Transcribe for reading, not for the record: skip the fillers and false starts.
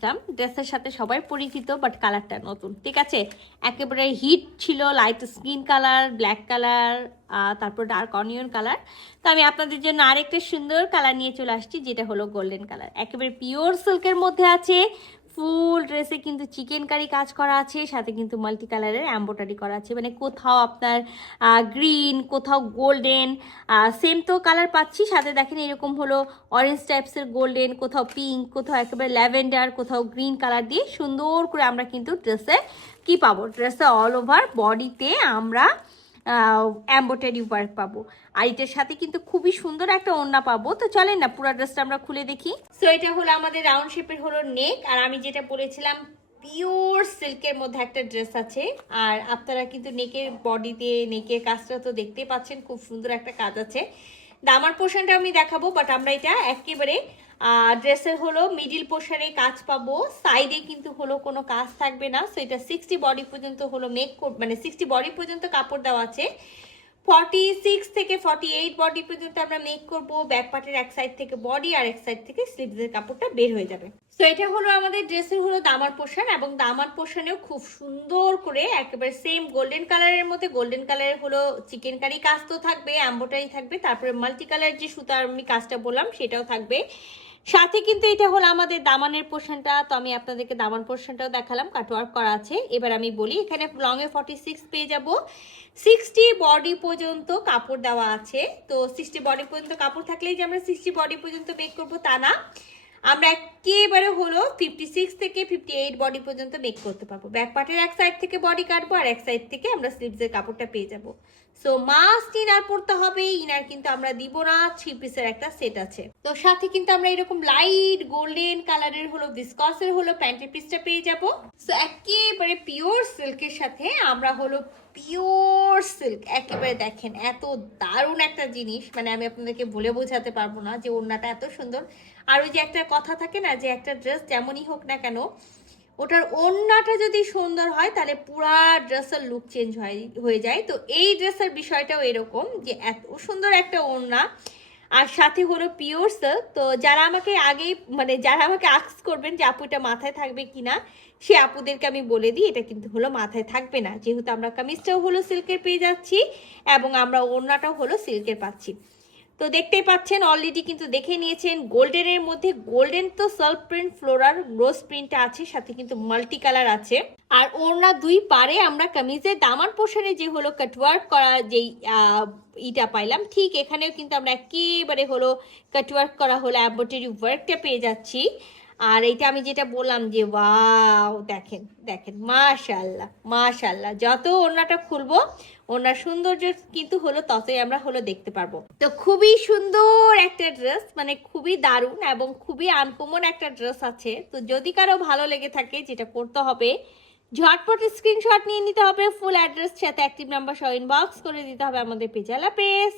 ড্রেসের সাথে সবাই পরিচিত, বাট কালারটা নতুন। ঠিক আছে, একেবারে হিট ছিল, light skin colour, black colour, তারপর ডার্ক অনিয়ন কালার। তো আমি আপনাদের জন্য আরেকটা সুন্দর কালার নিয়ে চলে আসছি, যেটা হলো গোল্ডেন কালার। একেবারে পিওর সিল্কের মধ্যে আছে। ফুল ড্রেসে কিন্তু চিকেন কারি কাজ করা আছে, সাথে কিন্তু মাল্টি কালারের এমব্রয়ডারি করা আছে। মানে কোথাও আপনার গ্রিন, কোথাও গোল্ডেন, সেম তো কালার পাচ্ছি, সাথে দেখেন এরকম হলো অরেঞ্জ টাইপসের গোল্ডেন, কোথাও পিঙ্ক, কোথাও একেবারে ল্যাভেন্ডার, কোথাও গ্রিন কালার দিয়ে সুন্দর করে আমরা কিন্তু ড্রেসে কি পাবো, ড্রেসে অল ওভার বডিতে আমরা এমব্রয়ডারি ওয়ার্ক পাবো। আর এটার সাথে কিন্তু খুবই সুন্দর একটা ওড়না পাবো। তো চলেন না পুরো ড্রেসটা আমরা খুলে দেখি। সো এটা হলো আমাদের রাউন্ড শেপের হলো নেক, আর আমি যেটা বলেছিলাম পিওর সিল্কের মধ্যে একটা ড্রেস আছে। আর আপনারা কিন্তু নেকের বডিতে নেকের কাজটা তো দেখতেই পাচ্ছেন, খুব সুন্দর একটা কাজ আছে। দামার পোর্শনটা আমি দেখাবো, বাট আমরা এটা একেবারে ড্রেসের হলো মিডিল পোর্শনে কাজ পাবো, সাইডে কিন্তু হলো কোনো কাজ থাকবে না। সো এটা 60 বডি পর্যন্ত হলো মেক, মানে 60 বডি পর্যন্ত কাপড় দেওয়া আছে। 46 থেকে 48 বডি পর্যন্ত আমরা মেক করব। ব্যাক পার্টের এক সাইড থেকে বডি আর এক সাইড থেকে স্লিভসের কাপড়টা বের হয়ে যাবে। তো এটা হলো আমাদের ড্রেসের হলো দামার পোর্শন, এবং দামার পোর্শনেও খুব সুন্দর করে একেবারে সেম গোল্ডেন কালারের মধ্যে গোল্ডেন কালারের হলো চিকেন কারি কাজ তো থাকবে, এমব্রয়ডারি থাকবে, তারপরে মাল্টি কালার যে সুতার আমি কাজটা বললাম সেটাও থাকবে। সাথে কিন্তু এটা হলো আমাদের দামানের পোর্শনটা। তো আমি আপনাদেরকে দামান পোর্শনটাও দেখালাম, কাটওয়ার্ক করা আছে। এবার আমি বলি, এখানে লং এ 46 পেয়ে যাব, 60 বডি পর্যন্ত কাপড় দেওয়া আছে। তো 60 বডি পর্যন্ত কাপড় থাকলেই যে আমরা 60 বডি পর্যন্ত মেক করবো তা না, আমরা একেবারে হলো 56 থেকে 58 বডি পর্যন্ত মেক করতে পারবো। ব্যাক পার্টের এক সাইড থেকে বডি কাটবো, আর এক সাইড থেকে আমরা স্লিভসের কাপড়টা পেয়ে যাব। সো মাস্ট ইনার পরতে হবে, ইনার কিন্তু আমরা দিব না, 3 পিসের একটা সেট আছে। তো সাথে কিন্তু আমরা এরকম লাইট গোল্ডেন কালারের হলো ভিসকসের হলো প্যান্টের পিসটা পেয়ে যাব। সো একেবারে পিওর সিল্কের সাথে আমরা হলো পিওর সিল্ক, একেবারে দেখেন এত দারুণ একটা জিনিস, মানে আমি আপনাদেরকে বলে বোঝাতে পারবো না যে ওড়নাটা এত সুন্দর। আর ওই যে একটা কথা থাকে না, যে একটা ড্রেস যেমনই হোক না কেন, ওটার ওড়নাটা যদি সুন্দর হয় তাহলে পুরা ড্রেসের লুক চেঞ্জ হয়ে যায়। তো এই ড্রেসের বিষয়টাও এরকম, যে এত সুন্দর একটা ওড়না আর সাথে হলো পিওর সিল্ক। তো যারা আমাকে আগেই, মানে যারা আমাকে আস্ক করবেন যে আপু এটা মাথায় থাকবে কিনা, সে আপুদেরকে আমি বলে দিই এটা কিন্তু হলো মাথায় থাকবে না, যেহেতু আমরা কামিজটাও হলো সিল্কের পেয়ে যাচ্ছি এবং আমরা ওড়নাটাও হলো সিল্কের পাচ্ছি। তো দেখতেই পাচ্ছেন, অলরেডি কিন্তু দেখে নিয়েছেন গোল্ডেনের মধ্যে গোল্ডেন তো সেলফ প্রিন্ট ফ্লোরাল রোজ প্রিন্টটা আছে, সাথে কিন্তু মাল্টি কালার আছে। আর ওড়না দুই পারে আমরা কামিজের দামান পোর্শনে যে হলো কাটওয়ার্ক করা যেই ইটা পাইলাম, ঠিক এখানেও কিন্তু আমরা একেবারে হলো কাটওয়ার্ক করা হলো এমব্রয়ডারি ওয়ার্কটা পেয়ে যাচ্ছি। আর এইটা আমি যেটা বললাম যে ওয়াও, দেখেন দেখেন, মাশাআল্লাহ মাশাআল্লাহ, যত ওড়নাটা খুলবো ওনার সৌন্দর্য কিন্তু হলো ততই আমরা হলো দেখতে পারবো। তো খুবই সুন্দর একটা ড্রেস, মানে খুবই দারুণ এবং খুবই আনকমন একটা ড্রেস আছে। তো যদি কারো ভালো লেগে থাকে, যেটা করতে হবে ঝটপট স্ক্রিনশট নিয়ে নিতে হবে, ফুল অ্যাড্রেস সাথে অ্যাক্টিভ নাম্বার সহ ইনবক্স করে দিতে হবে আমাদের পেজ। আল্লাহ হাফেজ।